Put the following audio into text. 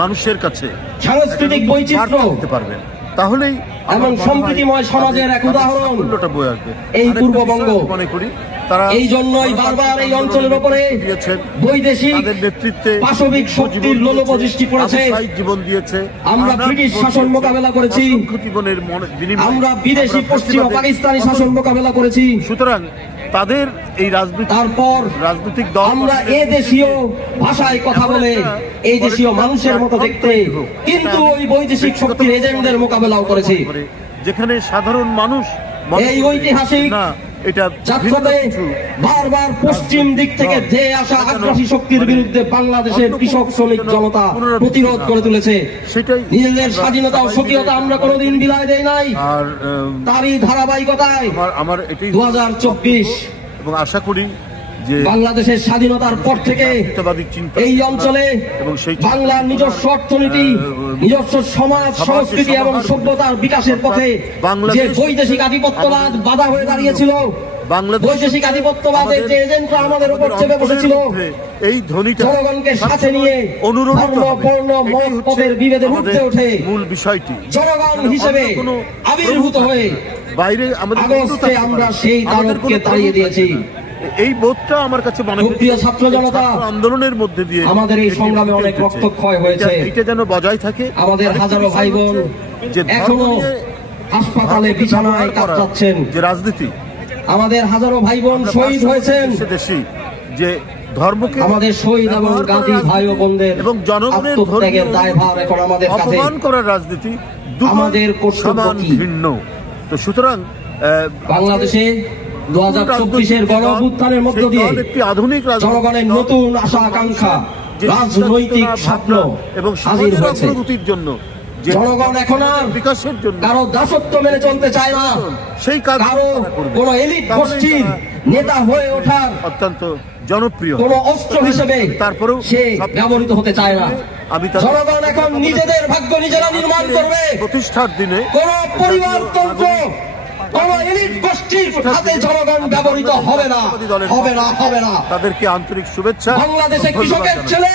মানুষের কাছে সাংস্কৃতিক বৈচিত্র্য দিতে পারবেন, তাহলেই এবং সম্প্রীতিময় সমাজের এক উদাহরণ বয়ে আসবে এই পূর্ববঙ্গ। মনে করি তারা এই জন্যই বারবার এই অঞ্চলের উপরে বৈদেশিক নেতৃত্বে পাশবিক শক্তির লোলুপদৃষ্টি পড়েছে। জীবন দিয়েছে, আমরা ব্রিটিশ শাসন মোকাবেলা করেছি, আমরা বিদেশি পশ্চিম পাকিস্তানি শাসন মোকাবেলা করেছি। সুতরাং তাদের এই রাজনৈতিক দল আমরা এই দেশীয় ভাষায় কথা বলে এই দেশীয় মানুষের মতো দেখতে, কিন্তু ওই বৈদেশিক শক্তির এজেন্টদের মোকাবেলাও করেছি, যেখানে সাধারণ মানুষ এই ঐতিহাসিক যাত্রাতে বারবার পশ্চিম দিক থেকে ধেয়ে আসা আগ্রাসী শক্তির বিরুদ্ধে বাংলাদেশের কৃষক শ্রমিক জনতা প্রতিরোধ করে তুলেছে। নিজেদের স্বাধীনতা ও স্বকীয়তা আমরা কোনোদিন বিলাই দেই নাই। তারই ধারাবাহিকতায় 2024 এবং আশা করি যে বাংলাদেশের স্বাধীনতার পর থেকে এই অঞ্চলে বাংলার নিজস্ব অর্থনীতি, নিজস্ব সমাজ সংস্কৃতি এবং সভ্যতার বিকাশের পথে যে বৈদেশিক আধিপত্যবাদ বাধা হয়ে দাঁড়িয়েছিল, বৈদেশিক আধিপত্যবাদের যে এজেন্টরা আমাদের উপর চেপে বসেছিল, এই ধ্বনিটা জনগণকে সাথে নিয়ে ধর্ম বর্ণ মত পদের বিভেদে উঠতে ওঠে মূল বিষয়টি জনগণ হিসেবে আবির্ভূত হয়ে বাইরে আগস্টে আমরা সেই তারককে তাড়িয়ে দিয়েছি। এই বোধটা আমার কাছে মনে হয় প্রিয় ছাত্র জনতা, আন্দোলনের মধ্যে দিয়ে আমাদের এই সংগ্রামে অনেক রক্তক্ষয় হয়েছে। এটা যেন বজায় থাকে। আমাদের হাজারো ভাই বোন এখনো হাসপাতালে বিছানায় কাটাচ্ছেন। যে রাজনীতি, আমাদের হাজারো ভাই বোন শহীদ হয়েছেন। যে ধর্মকে আমাদের শহীদ এবং গাজী ভাই ও বোনদের এবং জনগণের আত্মত্যাগের দায়ভার এখন আমাদের কাছে। অপমান করার রাজনীতি আমাদের কর্তব্য ভিন্ন। তো সুতরাং বাংলাদেশে 2024-এর গণ অভ্যুত্থানের মধ্য দিয়ে জনগণের নতুন আশা আকাঙ্ক্ষা, রাজনৈতিক স্বপ্ন এবং হাজির হয়েছে। জন্য জনগণ এখন আর বিকাশের জন্য কারো দাসত্ব মেনে চলতে চায় না। সেই কারো কোন এলিট গোষ্ঠীর নেতা হয়ে ওঠার অত্যন্ত জনপ্রিয় কোন অস্ত্র হিসেবে তারপরেও সে ব্যবহৃত হতে চায় না। জনগণ এখন নিজেদের ভাগ্য নিজেরা নির্মাণ করবে। প্রতিষ্ঠার দিনে কোন পরিবারতন্ত্র, কোন এলিট গোষ্ঠীর হাতে জনগণ ব্যবহৃত হবে না, হবে না, হবে না। তাদেরকে আন্তরিক শুভেচ্ছা। বাংলাদেশে কৃষকের ছেলে